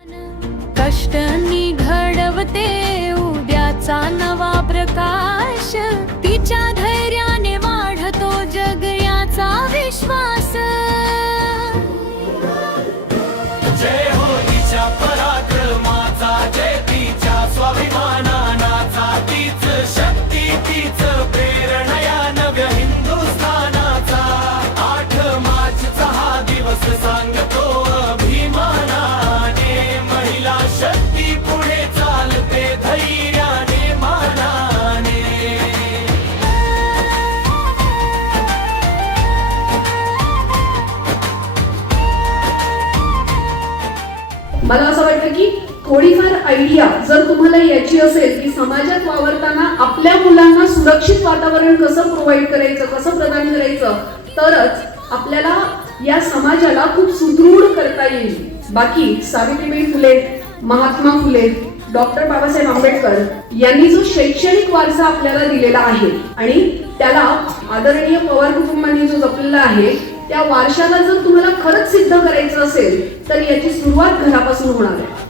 कष्टांनी घडवते उद्याचा नवा प्रकाश, तिच्या धैर्याने वाढतो जग याचा विश्वास। जय हो तिच्या पराक्रमाचा, जय तिच्या स्वाभिमानाचा, तीच शक्ती तीच प्रेरणा या नव्या हिंदुस्थानाचा। 8 मार्चचा हा दिवस सांगतो अभिमानाने, महिला शक्ती पुढे चालते धैर्याने मानाने। मला असं वाटतं की थोडीफार आयडिया जर तुम्हाला याची असेल की समाजात वावरताना आपल्या मुलांना सुरक्षित वातावरण कसं प्रोव्हाइड करायचं, कसं प्रदान करायचं, तरच आपल्याला या समाजाला खूप सुदृढ करता येईल। बाकी सावित्रीबाई फुले, महात्मा फुले, डॉक्टर बाबासाहेब आंबेडकर यांनी जो शैक्षणिक वारसा आपल्याला दिलेला आहे आणि त्याला आदरणीय पवार कुटुंबांनी जो जपलेला आहे, त्या वारशाला जर तुम्हाला खरंच सिद्ध करायचं असेल तर याची सुरुवात घरापासून होणार आहे।